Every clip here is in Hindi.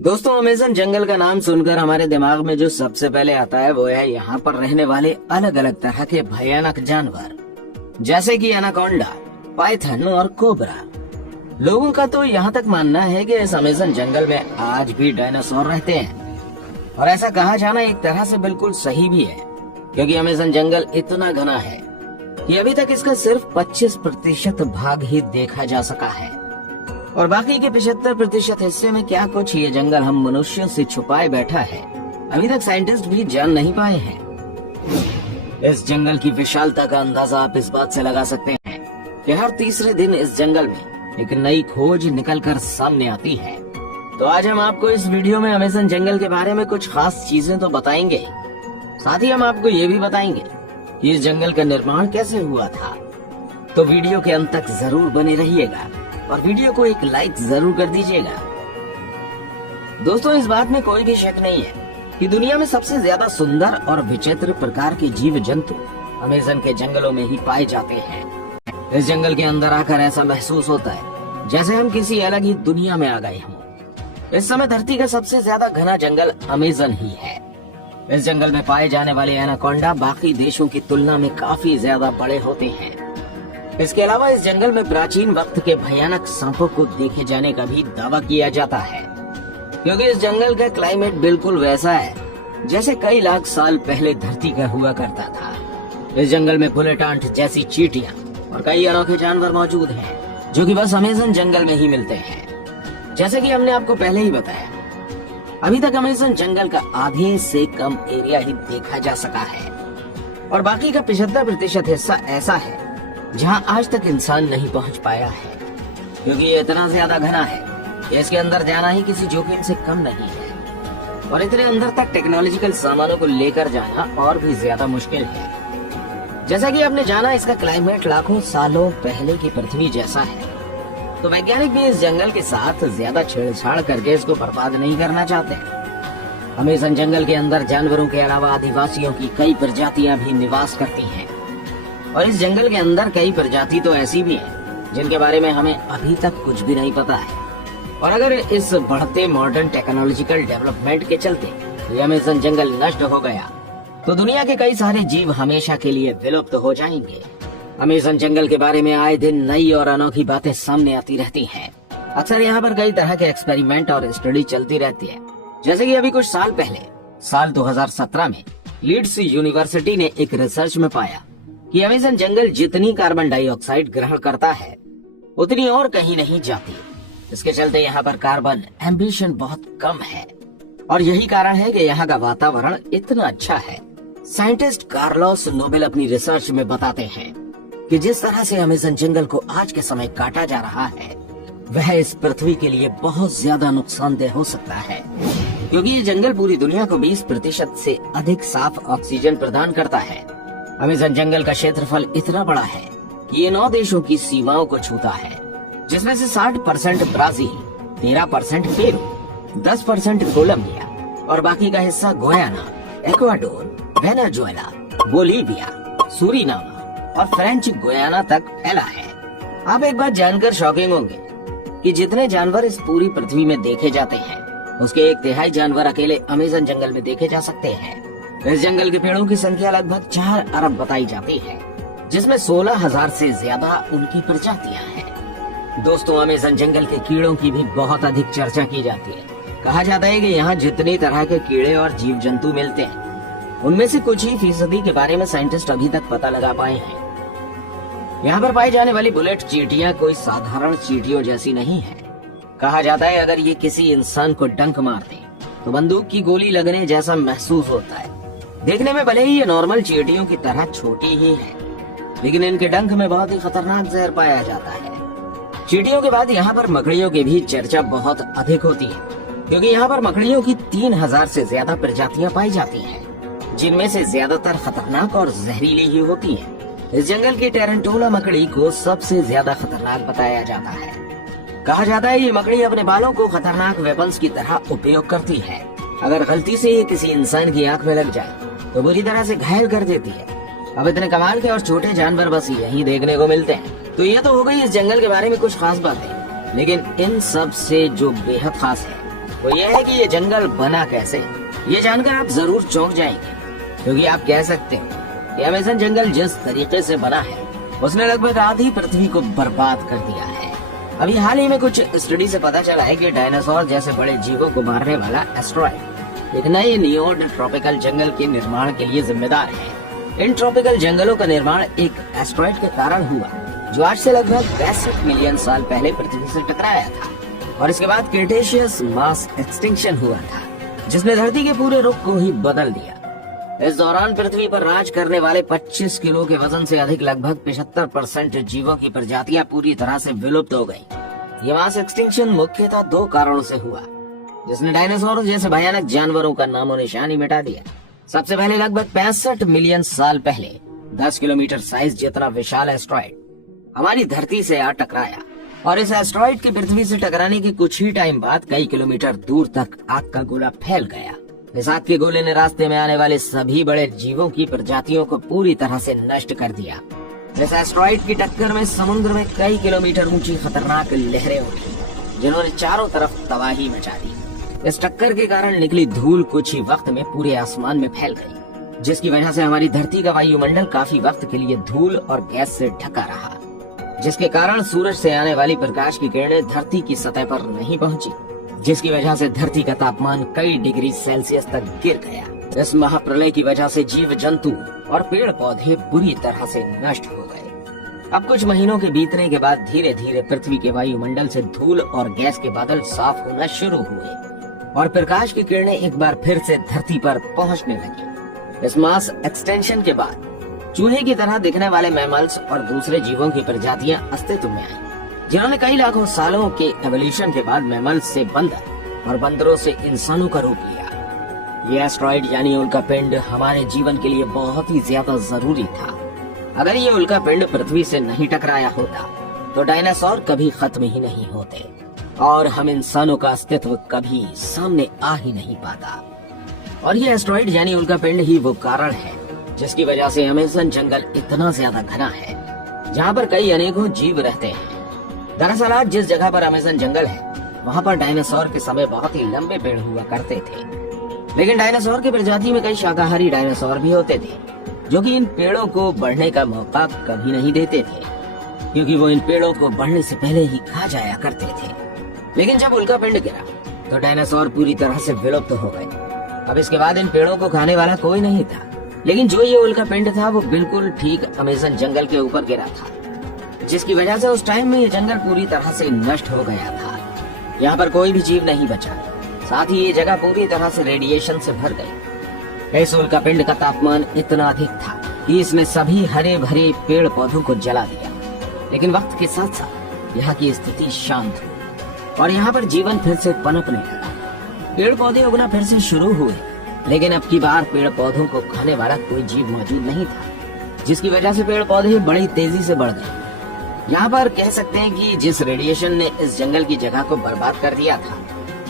दोस्तों, अमेज़न जंगल का नाम सुनकर हमारे दिमाग में जो सबसे पहले आता है वो है यहाँ पर रहने वाले अलग अलग तरह के भयानक जानवर, जैसे कि एनाकोंडा, पाइथन और कोबरा। लोगों का तो यहाँ तक मानना है कि इस अमेज़न जंगल में आज भी डायनासोर रहते हैं। और ऐसा कहा जाना एक तरह से बिल्कुल सही भी है, क्योंकि अमेज़न जंगल इतना घना है कि अभी तक इसका सिर्फ 25% भाग ही देखा जा सका है। और बाकी के 75% हिस्से में क्या कुछ ये जंगल हम मनुष्यों से छुपाए बैठा है, अभी तक साइंटिस्ट भी जान नहीं पाए हैं। इस जंगल की विशालता का अंदाजा आप इस बात से लगा सकते हैं कि हर तीसरे दिन इस जंगल में एक नई खोज निकलकर सामने आती है। तो आज हम आपको इस वीडियो में अमेज़न जंगल के बारे में कुछ खास चीजें तो बताएंगे, साथ ही हम आपको ये भी बताएंगे कि इस जंगल का निर्माण कैसे हुआ था। तो वीडियो के अंत तक जरूर बने रहिएगा और वीडियो को एक लाइक जरूर कर दीजिएगा। दोस्तों, इस बात में कोई भी शक नहीं है कि दुनिया में सबसे ज्यादा सुंदर और विचित्र प्रकार के जीव जंतु अमेज़न के जंगलों में ही पाए जाते हैं। इस जंगल के अंदर आकर ऐसा महसूस होता है जैसे हम किसी अलग ही दुनिया में आ गए हों। इस समय धरती का सबसे ज्यादा घना जंगल अमेज़न ही है। इस जंगल में पाए जाने वाले एनाकोंडा बाकी देशों की तुलना में काफी ज्यादा बड़े होते हैं। इसके अलावा इस जंगल में प्राचीन वक्त के भयानक सांपों को देखे जाने का भी दावा किया जाता है, क्योंकि इस जंगल का क्लाइमेट बिल्कुल वैसा है जैसे कई लाख साल पहले धरती का हुआ करता था। इस जंगल में बुलेट आंट जैसी चींटियां और कई अनोखे जानवर मौजूद हैं, जो कि बस अमेज़न जंगल में ही मिलते हैं। जैसे कि हमने आपको पहले ही बताया, अभी तक अमेज़न जंगल का आधे से कम एरिया ही देखा जा सका है और बाकी का 75% हिस्सा ऐसा है जहां आज तक इंसान नहीं पहुंच पाया है, क्योंकि ये इतना ज्यादा घना है कि इसके अंदर जाना ही किसी जोखिम से कम नहीं है। और इतने अंदर तक टेक्नोलॉजिकल सामानों को लेकर जाना और भी ज्यादा मुश्किल है। जैसा कि आपने जाना, इसका क्लाइमेट लाखों सालों पहले की पृथ्वी जैसा है, तो वैज्ञानिक भी इस जंगल के साथ ज्यादा छेड़छाड़ करके इसको बर्बाद नहीं करना चाहते। अमेज़न जंगल के अंदर जानवरों के अलावा आदिवासियों की कई प्रजातियां भी निवास करती हैं। और इस जंगल के अंदर कई प्रजाति तो ऐसी भी हैं जिनके बारे में हमें अभी तक कुछ भी नहीं पता है। और अगर इस बढ़ते मॉडर्न टेक्नोलॉजिकल डेवलपमेंट के चलते ये अमेज़न जंगल नष्ट हो गया तो दुनिया के कई सारे जीव हमेशा के लिए विलुप्त हो जाएंगे। अमेज़न जंगल के बारे में आए दिन नई और अनोखी बातें सामने आती रहती हैं। अक्सर यहाँ पर कई तरह के एक्सपेरिमेंट और स्टडी चलती रहती है। जैसे कि अभी कुछ साल पहले, साल 2017 में लीड्स यूनिवर्सिटी ने एक रिसर्च में पाया कि अमेज़न जंगल जितनी कार्बन डाइऑक्साइड ग्रहण करता है उतनी और कहीं नहीं जाती। इसके चलते यहाँ पर कार्बन एम्बिशन बहुत कम है और यही कारण है कि यहाँ का वातावरण इतना अच्छा है। साइंटिस्ट कार्लोस नोबेल अपनी रिसर्च में बताते हैं कि जिस तरह से अमेज़न जंगल को आज के समय काटा जा रहा है वह इस पृथ्वी के लिए बहुत ज्यादा नुकसानदेह हो सकता है, क्योंकि ये जंगल पूरी दुनिया को 20% से अधिक साफ ऑक्सीजन प्रदान करता है। अमेज़न जंगल का क्षेत्रफल इतना बड़ा है कि ये 9 देशों की सीमाओं को छूता है, जिसमें से 60% ब्राजील, 13% पेरू, 10% कोलंबिया और बाकी का हिस्सा Guyana, Ecuador, Venezuela, Bolivia, Suriname और फ्रेंच गुयाना तक फैला है। आप एक बात जानकर शॉकिंग होंगे कि जितने जानवर इस पूरी पृथ्वी में देखे जाते हैं उसके 1/3 जानवर अकेले अमेज़न जंगल में देखे जा सकते हैं। इस जंगल के पेड़ों की संख्या लगभग 4 अरब बताई जाती है, जिसमें 16,000 से ज्यादा उनकी प्रजातियां हैं। दोस्तों, अमेज़न जंगल के कीड़ों की भी बहुत अधिक चर्चा की जाती है। कहा जाता है कि यहाँ जितनी तरह के कीड़े और जीव जंतु मिलते हैं उनमें से कुछ ही फीसदी के बारे में साइंटिस्ट अभी तक पता लगा पाए हैं। यहाँ पर पाई जाने वाली बुलेट चींटियां कोई साधारण चींटियों जैसी नहीं है। कहा जाता है अगर ये किसी इंसान को डंक मार दे तो बंदूक की गोली लगने जैसा महसूस होता है। देखने में भले ही ये नॉर्मल चींटियों की तरह छोटी ही है, लेकिन इनके डंक में बहुत ही खतरनाक जहर पाया जाता है। चींटियों के बाद यहाँ पर मकड़ियों की भी चर्चा बहुत अधिक होती है, क्योंकि यहाँ पर मकड़ियों की 3000 से ज्यादा प्रजातियां पाई जाती हैं, जिनमें से ज्यादातर खतरनाक और जहरीली ही होती हैं। इस जंगल की टेरेंटोला मकड़ी को सबसे ज्यादा खतरनाक बताया जाता है। कहा जाता है ये मकड़ी अपने बालों को खतरनाक वेपन्स की तरह उपयोग करती है। अगर गलती से ये किसी इंसान की आंख में लग जाए तो बुरी तरह से घायल कर देती है। अब इतने कमाल के और छोटे जानवर बस यहीं देखने को मिलते हैं। तो ये तो हो गई इस जंगल के बारे में कुछ खास बातें, लेकिन इन सब से जो बेहद खास है वो ये है कि ये जंगल बना कैसे। ये जानकर आप जरूर चौंक जाएंगे, क्योंकि आप कह सकते हैं कि अमेज़न जंगल जिस तरीके से बना है उसने लगभग आधी पृथ्वी को बर्बाद कर दिया है। अभी हाल ही में कुछ स्टडी से पता चला है कि डायनासोर जैसे बड़े जीवों को मारने वाला एस्ट्रॉइड एक नए नियोड ट्रॉपिकल जंगल के निर्माण के लिए जिम्मेदार है। इन ट्रॉपिकल जंगलों का निर्माण एक एस्ट्रॉइड के कारण हुआ, जो आज से लगभग 65 मिलियन साल पहले पृथ्वी से टकराया था, और इसके बाद क्रेटेशियस मास एक्सटिंक्शन हुआ था, जिसने धरती के पूरे रुख को ही बदल दिया। इस दौरान पृथ्वी पर राज करने वाले 25 किलो के वजन से अधिक लगभग 75% जीवों की प्रजातियां पूरी तरह से विलुप्त हो गयी। ये मास एक्सटिंक्शन मुख्यतः 2 कारणों से हुआ, जिसने डायनासोर जैसे भयानक जानवरों का नामो निशान ही मिटा दिया। सबसे पहले लगभग 65 मिलियन साल पहले 10 किलोमीटर साइज जितना विशाल एस्ट्रॉइड हमारी धरती से आ टकराया, और इस एस्ट्रॉइड के पृथ्वी से टकराने के कुछ ही टाइम बाद कई किलोमीटर दूर तक आग का गोला फैल गया। इस आग के गोले ने रास्ते में आने वाले सभी बड़े जीवों की प्रजातियों को पूरी तरह से नष्ट कर दिया। इस एस्ट्रॉइड की टक्कर में समुद्र में कई किलोमीटर ऊंची खतरनाक लहरें उठी, जिन्होंने चारों तरफ तबाही मचा दी। इस टक्कर के कारण निकली धूल कुछ ही वक्त में पूरे आसमान में फैल गई, जिसकी वजह से हमारी धरती का वायुमंडल काफी वक्त के लिए धूल और गैस से ढका रहा, जिसके कारण सूरज से आने वाली प्रकाश की किरणें धरती की सतह पर नहीं पहुंची, जिसकी वजह से धरती का तापमान कई डिग्री सेल्सियस तक गिर गया। इस महाप्रलय की वजह से जीव जंतु और पेड़ पौधे बुरी तरह से नष्ट हो गए। अब कुछ महीनों के बीतने के बाद धीरे धीरे पृथ्वी के वायुमंडल से धूल और गैस के बादल साफ होना शुरू हुए, और प्रकाश की किरणें एक बार फिर से धरती पर पहुंचने लगी। इस मास एक्सटेंशन के बाद चूहे की तरह दिखने वाले मैमल्स और दूसरे जीवों की प्रजातियां अस्तित्व में आई, जिन्होंने कई लाखों सालों के एवोल्यूशन के बाद मैमल्स से बंदर और बंदरों से इंसानों का रूप लिया। ये एस्ट्रॉइड यानी उल्कापिंड हमारे जीवन के लिए बहुत ही ज्यादा जरूरी था। अगर ये उल्कापिंड पृथ्वी से नहीं टकराया होता तो डायनासोर कभी खत्म ही नहीं होते, और हम इंसानों का अस्तित्व कभी सामने आ ही नहीं पाता। और ये एस्ट्रॉइड यानी उल्कापिंड ही वो कारण है जिसकी वजह से अमेज़न जंगल इतना ज्यादा घना है, जहाँ पर कई अनेकों जीव रहते हैं। दरअसल आज जिस जगह पर अमेज़न जंगल है, वहाँ पर डायनासोर के समय बहुत ही लंबे पेड़ हुआ करते थे, लेकिन डायनासोर की प्रजाति में कई शाकाहारी डायनासोर भी होते थे, जो कि इन पेड़ों को बढ़ने का मौका कभी नहीं देते थे, क्योंकि वो इन पेड़ों को बढ़ने से पहले ही खा जाया करते थे। लेकिन जब उल्कापिंड गिरा तो डायनासोर पूरी तरह से विलुप्त हो गए। अब इसके बाद इन पेड़ों को खाने वाला कोई नहीं था, लेकिन जो ये उल्कापिंड था वो बिल्कुल ठीक अमेज़न जंगल के ऊपर गिरा था, जिसकी वजह से उस टाइम में ये जंगल पूरी तरह से नष्ट हो गया था। यहाँ पर कोई भी जीव नहीं बचा, साथ ही ये जगह पूरी तरह से रेडिएशन से भर गई। इस उल्कापिंड का तापमान इतना अधिक था कि इसने सभी हरे भरे पेड़ पौधों को जला दिया। लेकिन वक्त के साथ साथ यहाँ की स्थिति शांत हुई और यहाँ पर जीवन फिर से पनपने लगा। पेड़ पौधे उगना फिर से शुरू हुए, लेकिन अब की बार पेड़ पौधों को खाने वाला कोई जीव मौजूद नहीं था, जिसकी वजह से पेड़ पौधे बड़ी तेजी से बढ़ गए। यहाँ पर कह सकते हैं कि जिस रेडिएशन ने इस जंगल की जगह को बर्बाद कर दिया था,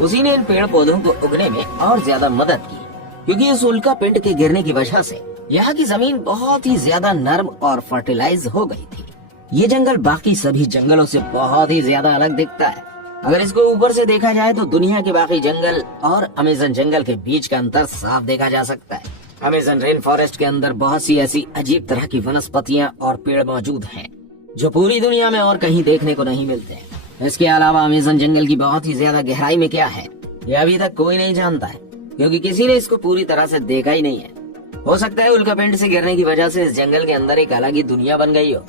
उसी ने इन पेड़ पौधों को उगने में और ज्यादा मदद की, क्योंकि इस उल्कापिंड के गिरने की वजह से यहाँ की जमीन बहुत ही ज्यादा नर्म और फर्टिलाइज हो गई थी। ये जंगल बाकी सभी जंगलों से बहुत ही ज्यादा अलग दिखता है। अगर इसको ऊपर से देखा जाए तो दुनिया के बाकी जंगल और अमेज़न जंगल के बीच का अंतर साफ देखा जा सकता है। अमेज़न रेन फॉरेस्ट के अंदर बहुत सी ऐसी अजीब तरह की वनस्पतियां और पेड़ मौजूद हैं, जो पूरी दुनिया में और कहीं देखने को नहीं मिलते। इसके अलावा अमेज़न जंगल की बहुत ही ज्यादा गहराई में क्या है, यह अभी तक कोई नहीं जानता है, क्योंकि किसी ने इसको पूरी तरह से देखा ही नहीं है। हो सकता है उल्कापिंड से गिरने की वजह से इस जंगल के अंदर एक अलग ही दुनिया बन गई हो।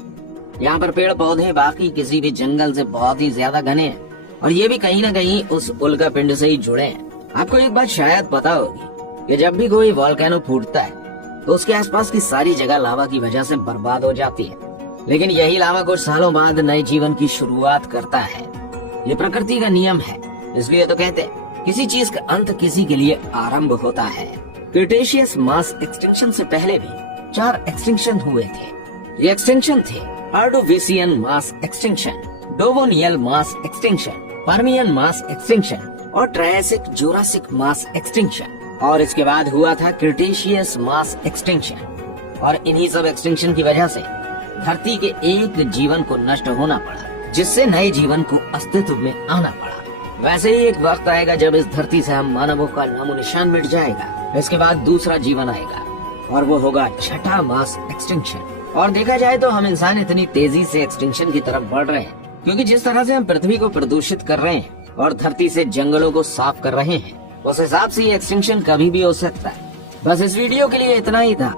यहाँ पर पेड़ पौधे बाकी किसी भी जंगल से बहुत ही ज्यादा घने हैं, और ये भी कहीं न कहीं उस उल्कापिंड से ही जुड़े हैं। आपको एक बात शायद पता होगी कि जब भी कोई वॉल्केनो फूटता है तो उसके आसपास की सारी जगह लावा की वजह से बर्बाद हो जाती है, लेकिन यही लावा कुछ सालों बाद नए जीवन की शुरुआत करता है। ये प्रकृति का नियम है, इसलिए तो कहते हैं किसी चीज का अंत किसी के लिए आरंभ होता है। क्रेटेशियस मास एक्सटिंक्शन से पहले भी 4 एक्सटिंक्शन हुए थे। ये एक्सटिंक्शन थे Ordovician mass extinction, Devonian mass extinction, Permian mass extinction और ट्रायसिक जुरासिक मास एक्सटिंक्शन। और इसके बाद हुआ था क्रेटेशियस मास एक्सटिंक्शन। और इन्हीं सब एक्सटिंक्शन की वजह से धरती के एक जीवन को नष्ट होना पड़ा, जिससे नए जीवन को अस्तित्व में आना पड़ा। वैसे ही एक वक्त आएगा जब इस धरती से हम मानवों का नामो निशान मिट जाएगा। इसके बाद दूसरा जीवन आएगा और वो होगा छठा मास एक्सटिंक्शन। और देखा जाए तो हम इंसान इतनी तेजी से एक्सटिंक्शन की तरफ बढ़ रहे हैं क्योंकि जिस तरह से हम पृथ्वी को प्रदूषित कर रहे हैं और धरती से जंगलों को साफ कर रहे हैं, उस हिसाब से ये एक्सटिंक्शन कभी भी हो सकता है। बस इस वीडियो के लिए इतना ही था।